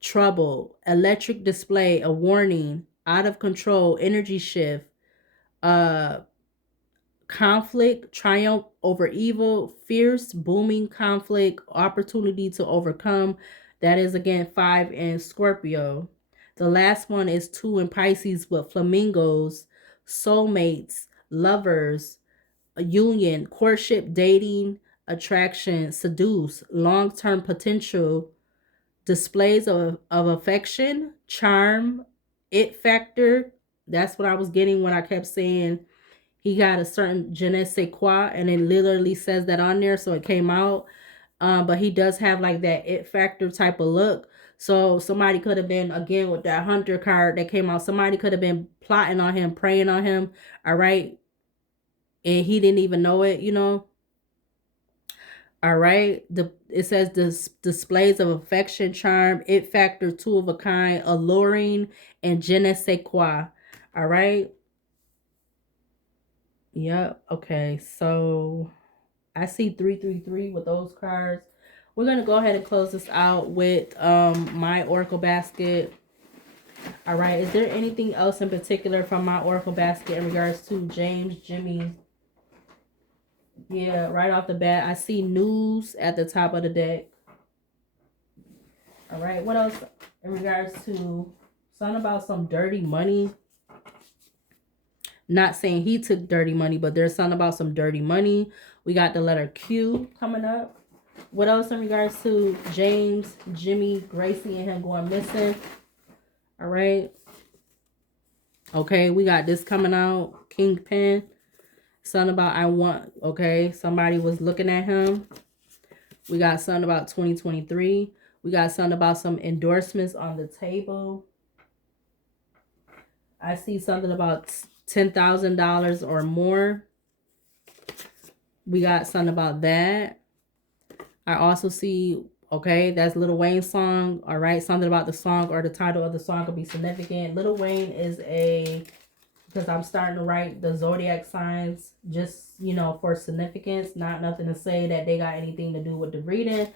trouble, electric display, a warning, out of control, energy shift, uh, conflict, triumph over evil, fierce, booming conflict, opportunity to overcome. That is again 5 in Scorpio. The last one is 2 in Pisces with flamingos, soulmates, lovers, a union, courtship, dating, attraction, seduce, long term potential, displays of affection, charm, it factor. That's what I was getting when I kept saying he got a certain je ne sais quoi, and it literally says that on there, so it came out. But he does have like that it factor type of look. So somebody could have been, again, with that hunter card that came out, somebody could have been plotting on him, preying on him, all right, and he didn't even know it, you know. All right. It says this displays of affection, charm, it factor, two of a kind, alluring, and je ne sais quoi. All right. Yep. Okay. So I see 333 with those cards. We're gonna go ahead and close this out with my Oracle basket. All right. Is there anything else in particular from my Oracle basket in regards to James, Jimmy? Yeah, right off the bat, I see news at the top of the deck. All right. What else in regards to something about some dirty money? Not saying he took dirty money, but there's something about some dirty money. We got the letter Q coming up. What else in regards to James, Jimmy, Gracey, and him going missing? All right. Okay, we got this coming out. Kingpin. Something about I want. Okay, somebody was looking at him. We got something about 2023. We got something about some endorsements on the table. I see something about $10,000 or more. We got something about that. I also see, okay, that's Lil Wayne's song. All right, something about the song or the title of the song could be significant. Lil Wayne is because I'm starting to write the zodiac signs just, you know, for significance. Not nothing to say that they got anything to do with the reading.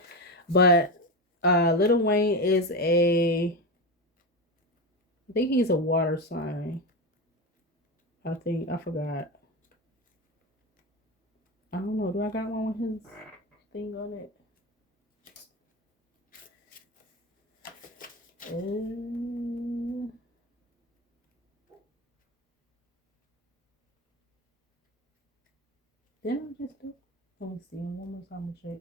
But Lil Wayne is I think he's a water sign. I forgot. I don't know. Do I got one with his thing on it? Didn't I just do? Let me see. One more time to check.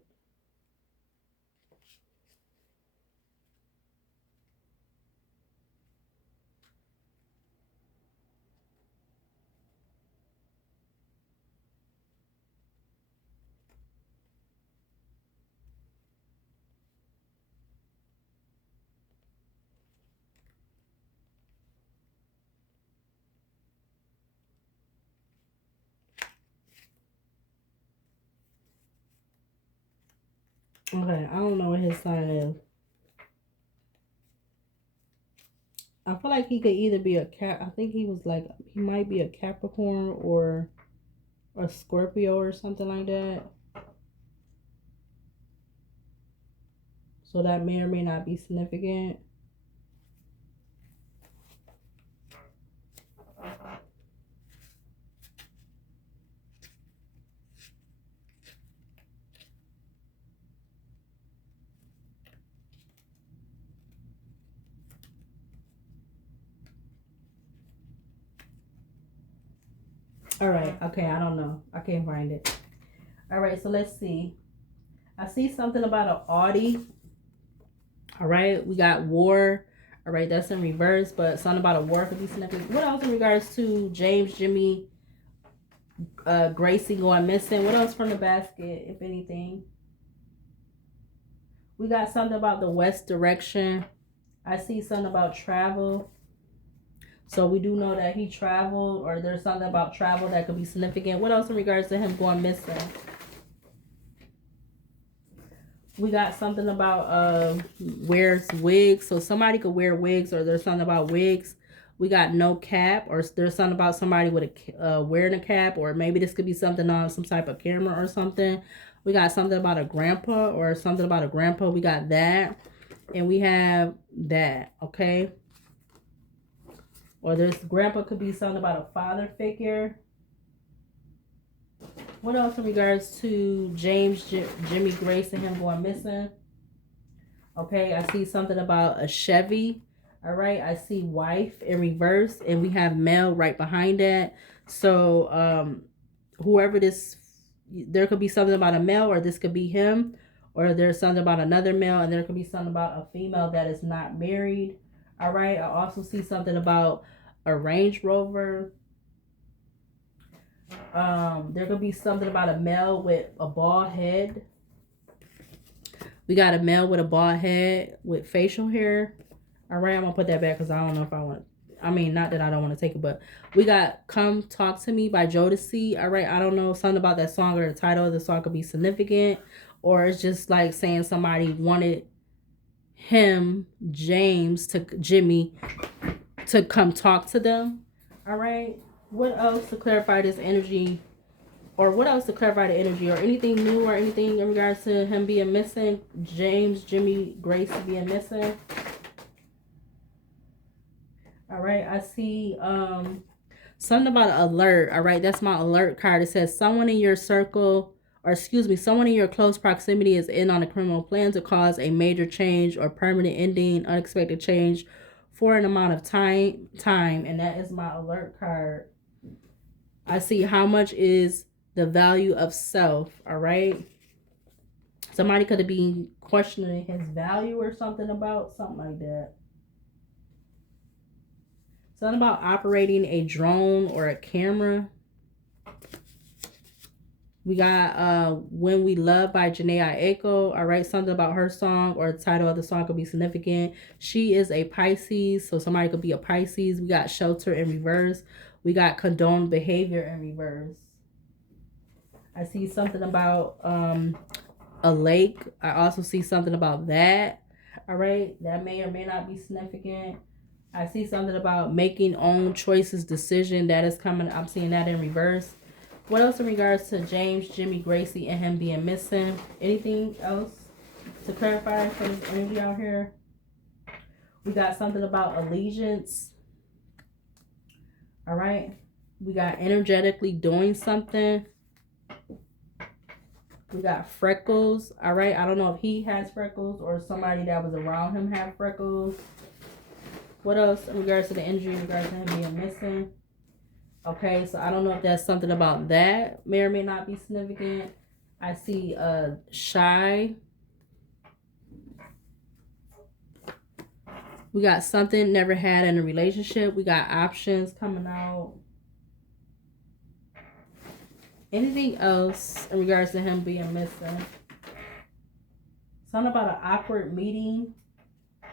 Okay, I don't know what his sign is. I feel like he could either be a cap. I think he was like he might be a Capricorn or a Scorpio or something like that. So that may or may not be significant. All right. Okay, I don't know. I can't find it. All right, so let's see. I see something about an Audi. All right, we got war. All right, that's in reverse, but something about a war could be significant. What else in regards to James, Jimmy, Gracey going missing? What else from the basket, if anything? We got something about the west direction. I see something about travel. So we do know that he traveled, or there's something about travel that could be significant. What else in regards to him going missing? We got something about wears wigs. So somebody could wear wigs, or there's something about wigs. We got no cap, or there's something about somebody with a wearing a cap, or maybe this could be something on some type of camera or something. We got something about a grandpa, or something about a grandpa. We got that, and we have that. Okay, or this grandpa could be something about a father figure. What else in regards to James, Jimmy Grace, and him going missing? Okay, I see something about a Chevy. All right, I see wife in reverse, and we have male right behind that. So, whoever this, there could be something about a male, or this could be him, or there's something about another male, and there could be something about a female that is not married. All right, I also see something about a Range Rover. There could be something about a male with a bald head. We got a male with a bald head with facial hair. All right, I'm gonna put that back because I don't know if I want. I mean, not that I don't want to take it, but we got "Come Talk to Me" by Jodeci. All right, I don't know, something about that song, or the title of the song could be significant, or it's just like saying somebody wanted him, James, to Jimmy, to come talk to them. All right, what else to clarify this energy, or what else to clarify the energy, or anything new, or anything in regards to him being missing, James, Jimmy, Grace being missing? All right, I see something about an alert. All right, that's my alert card. It says someone in your circle, or excuse me, someone in your close proximity is in on a criminal plan to cause a major change or permanent ending, unexpected change for an amount of time, and that is my alert card. I see how much is the value of self. All right, somebody could have been questioning his value or something about something like that. Something about operating a drone or a camera. We got When We Love by Janae Aiko. All right, something about her song, or the title of the song could be significant. She is a Pisces, so somebody could be a Pisces. We got Shelter in reverse. We got Condoned Behavior in reverse. I see something about a lake. I also see something about that. All right, that may or may not be significant. I see something about making own choices, decision that is coming. I'm seeing that in reverse. What else in regards to James, Jimmy, Gracey, and him being missing? Anything else to clarify for this energy out here? We got something about allegiance. All right. We got energetically doing something. We got freckles. All right. I don't know if he has freckles, or somebody that was around him had freckles. What else in regards to the energy in regards to him being missing? Okay, so I don't know if that's something about that may or may not be significant. I see shy. We got something never had in a relationship. We got options coming out. Anything else in regards to him being missing? Something about an awkward meeting.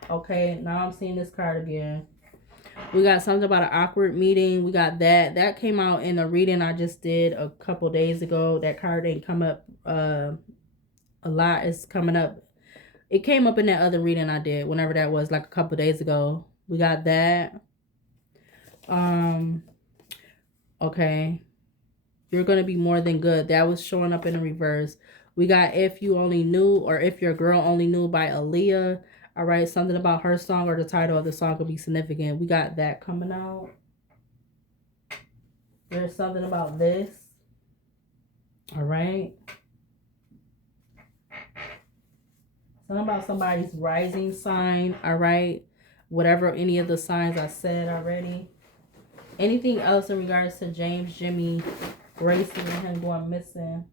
Okay, now I'm seeing this card again. We got something about an awkward meeting. We got that. That came out in a reading I just did a couple days ago. That card didn't come up a A lot is coming up. It came up in that other reading I did, whenever that was, like a couple days ago. We got that. Um, okay. You're gonna be more than good. That was showing up in the reverse. We got If You Only Knew, or If Your Girl Only Knew by Aaliyah. All right, something about her song or the title of the song could be significant. We got that coming out. There's something about this. All right. Something about somebody's rising sign. All right. Whatever any of the signs I said already. Anything else in regards to James, Jimmy, Gracey, and him going missing?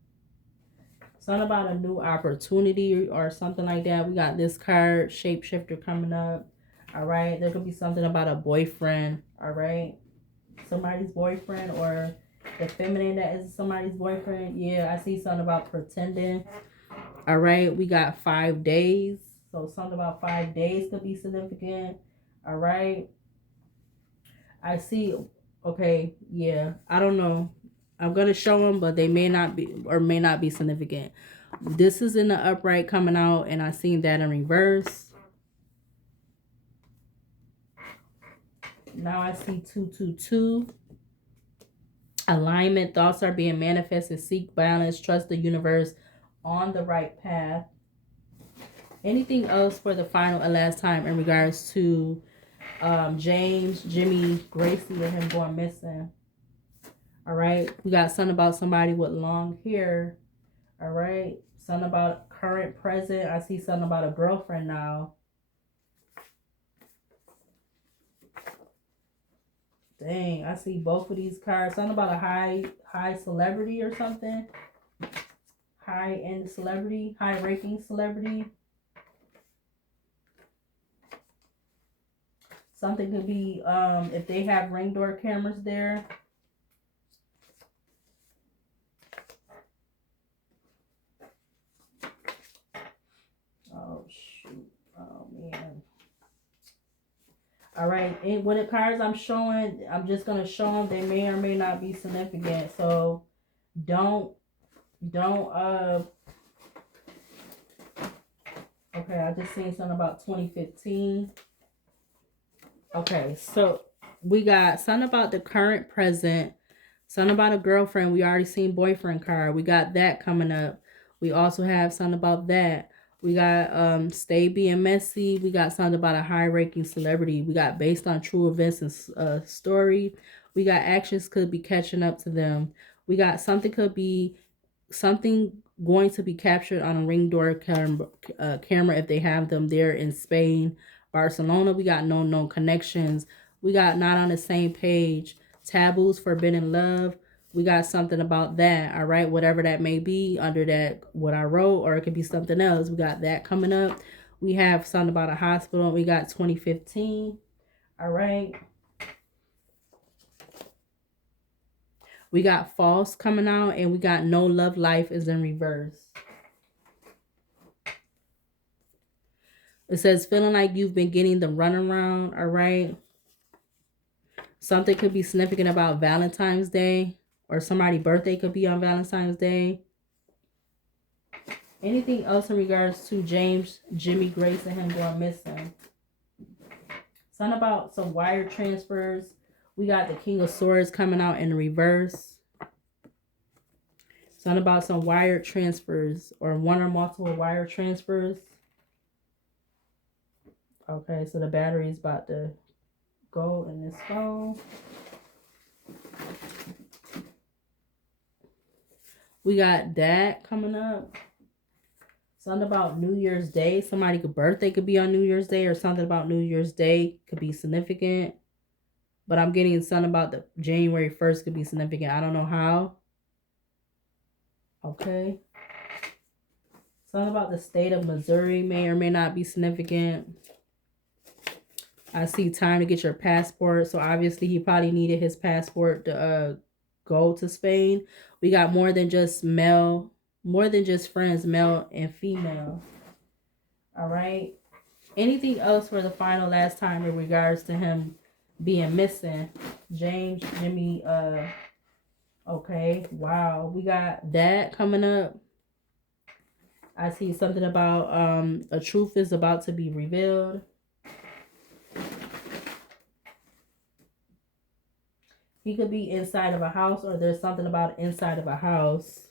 Something about a new opportunity or something like that. We got this card, Shapeshifter, coming up. All right. There could be something about a boyfriend. All right. Somebody's boyfriend, or the feminine that is somebody's boyfriend. Yeah, I see something about pretending. All right. We got 5 days. So something about 5 days could be significant. All right. I see. Okay. Yeah. I don't know. I'm going to show them, but they may not be, or may not be significant. This is in the upright coming out, and I seen that in reverse. Now I see 222. Alignment. Thoughts are being manifested. Seek balance. Trust the universe. On the right path. Anything else for the final and last time in regards to James, Jimmy, Gracey, and him going missing? All right. We got something about somebody with long hair. All right. Something about current, present. I see something about a girlfriend now. Dang, I see both of these cards. Something about a high celebrity or something. High-end celebrity, high-ranking celebrity. Something could be if they have ring door cameras there. Oh shoot. Oh man. All right. And when the cards I'm showing, I'm just gonna show them. They may or may not be significant. So don't okay, I just seen something about 2015. Okay, so we got something about the current, present, something about a girlfriend. We already seen boyfriend card. We got that coming up. We also have something about that. We got stay being messy. We got something about a high-ranking celebrity. We got based on true events and story. We got actions could be catching up to them. We got something could be something going to be captured on a ring door camera if they have them there in Spain. Barcelona. We got no known connections. We got not on the same page. Taboos, forbidden love. We got something about that. All right. Whatever that may be under that, what I wrote, or it could be something else. We got that coming up. We have something about a hospital. We got 2015. All right. We got false coming out, and we got no love life is in reverse. It says feeling like you've been getting the runaround. All right. Something could be significant about Valentine's Day, or somebody's birthday could be on Valentine's Day. Anything else in regards to James, Jimmy, Grace, and him going missing? Something about some wire transfers. We got the King of Swords coming out in reverse. Something about some wire transfers, or one or multiple wire transfers. Okay, so the battery is about to go in this phone. We got that coming up. Something about New Year's Day. Somebody's birthday could be on New Year's Day, or something about New Year's Day could be significant. But I'm getting something about the January 1st could be significant. I don't know how. Okay. Something about the state of Missouri may or may not be significant. I see time to get your passport. So obviously he probably needed his passport to go to Spain. We got more than just friends, male and female. All right. Anything else for the final last time in regards to him being missing? James, Jimmy, okay. Wow. We got that coming up. I see something about a truth is about to be revealed. He could be inside of a house, or there's something about inside of a house.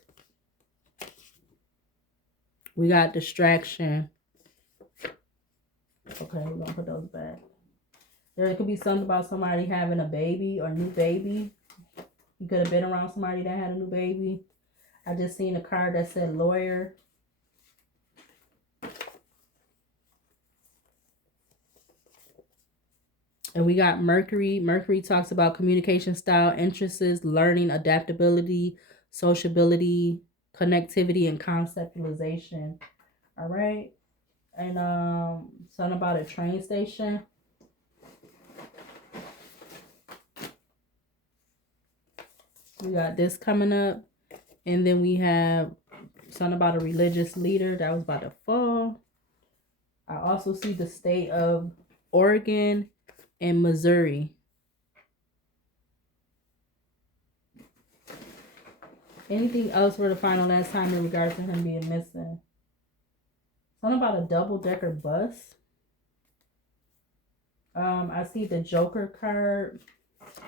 We got distraction. Okay, we're gonna put those back. There could be something about somebody having a baby or new baby. You could have been around somebody that had a new baby. I just seen a card that said lawyer. And we got Mercury. Mercury talks about communication style, interests, learning, adaptability, sociability, connectivity, and conceptualization. All right. And something about a train station. We got this coming up. And then we have something about a religious leader that was about to fall. I also see the state of Oregon and Missouri. Anything else for the final last time in regards to him being missing? Something about a double-decker bus. I see the Joker card,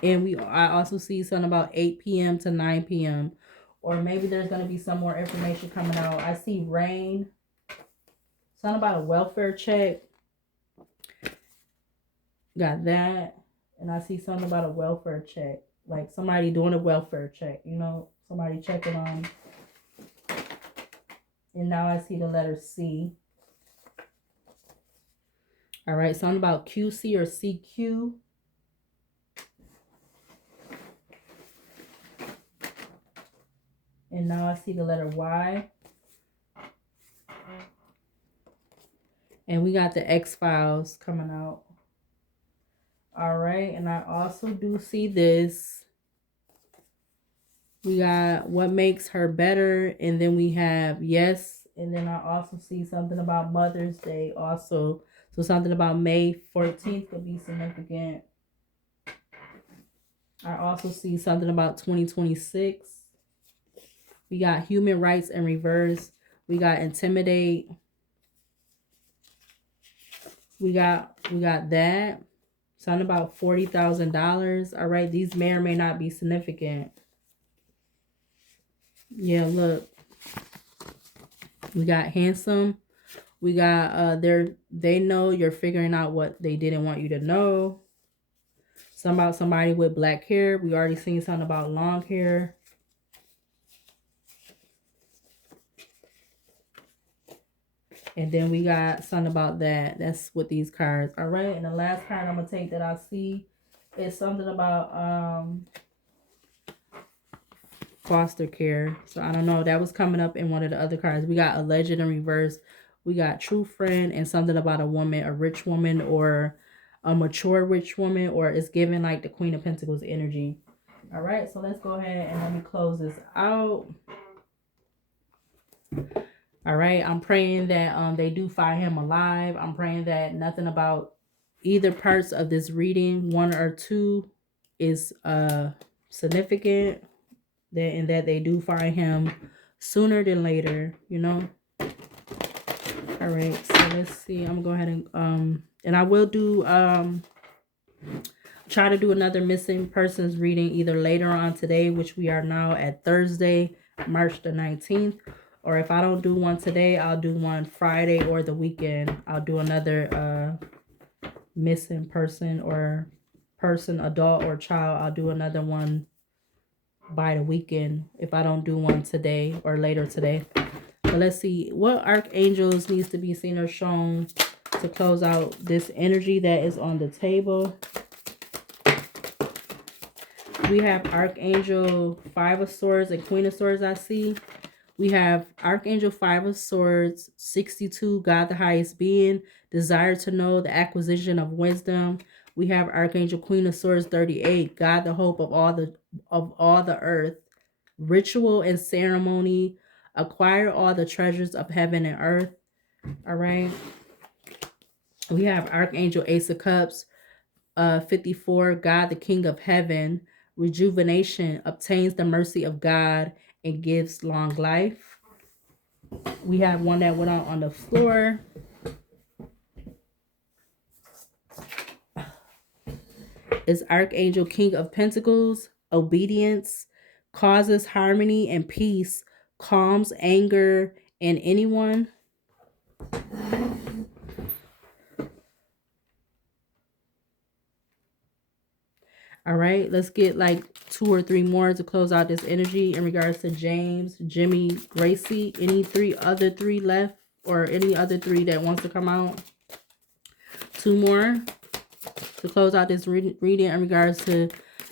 and I also see something about 8 p.m. to 9 p.m. Or maybe there's gonna be some more information coming out. I see rain. Something about a welfare check. Got that. And I see something about a welfare check. Like somebody doing a welfare check, somebody checking on. And now I see the letter C. All right, something about QC or CQ. And now I see the letter Y. And we got the X-Files coming out. All right, and I also do see this. We got what makes her better, and then we have yes, and then I also see something about Mother's Day also. So something about May 14th could be significant. I also see something about 2026. We got human rights in reverse. We got intimidate. We got that. Something about $40,000. All right, these may or may not be significant. Yeah, look. We got handsome. We got they know you're figuring out what they didn't want you to know. Something about somebody with black hair. We already seen something about long hair. And then we got something about that. That's with these cards. All right. And the last card I'm going to take that I see is something about foster care. So I don't know. That was coming up in one of the other cards. We got alleged in reverse. We got true friend and something about a woman, a rich woman or a mature rich woman, or it's giving like the Queen of Pentacles energy. All right. So let's go ahead and let me close this out. All right, I'm praying that they do find him alive. I'm praying that nothing about either parts of this reading, one or two, is significant. And that they do find him sooner than later, All right, so let's see. I'm gonna go ahead and I will do try to do another missing persons reading either later on today, which we are now at Thursday, March the 19th. Or if I don't do one today, I'll do one Friday or the weekend. I'll do another missing person or person, adult or child. I'll do another one by the weekend if I don't do one today or later today. But let's see what archangels needs to be seen or shown to close out this energy that is on the table. We have Archangel 5 of Swords and Queen of Swords, I see. We have Archangel 5 of Swords, 62, God the highest being, desire to know, the acquisition of wisdom. We have Archangel Queen of Swords, 38, God the hope of all the earth, ritual and ceremony, acquire all the treasures of heaven and earth. All right. We have Archangel Ace of Cups, 54, God the King of Heaven, rejuvenation, obtains the mercy of God and gives long life. We have one that went out on the floor. Is Archangel King of Pentacles. Obedience causes harmony and peace, calms anger in anyone. All right, let's get like 2 or 3 more to close out this energy in regards to James, Jimmy, Gracey. Any other three left, or any other 3 that wants to come out? 2 more to close out this reading in regards to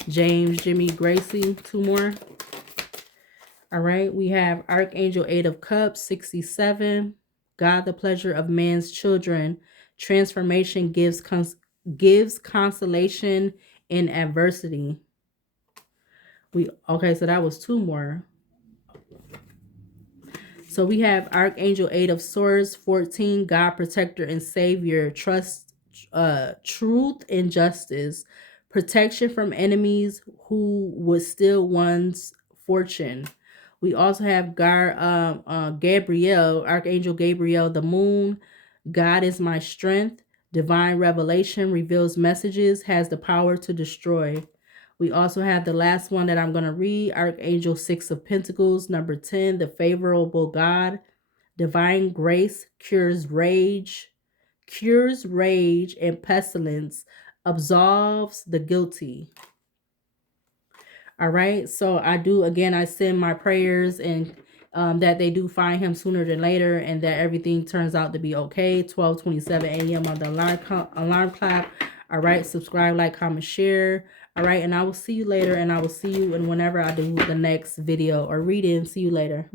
James, Jimmy, Gracey. 2 more. All right, we have Archangel 8 of Cups, 67. God, the pleasure of man's children. Transformation gives consolation in adversity. Okay, so that was 2 more. So we have Archangel 8 of Swords, 14. God, protector and savior. Trust, truth and justice. Protection from enemies who would steal one's fortune. We also have Gabriel, Archangel Gabriel, the moon. God is my strength. Divine revelation reveals messages, has the power to destroy. We also have the last one that I'm going to read, Archangel 6 of Pentacles, number 10, the favorable God. Divine grace cures rage and pestilence, absolves the guilty. All right, so I send my prayers and that they do find him sooner than later, and that everything turns out to be okay. 12:27 a.m. on the alarm clock. All right, subscribe, like, comment, share. All right, and I will see you later, and I will see you in whenever I do the next video or reading. See you later.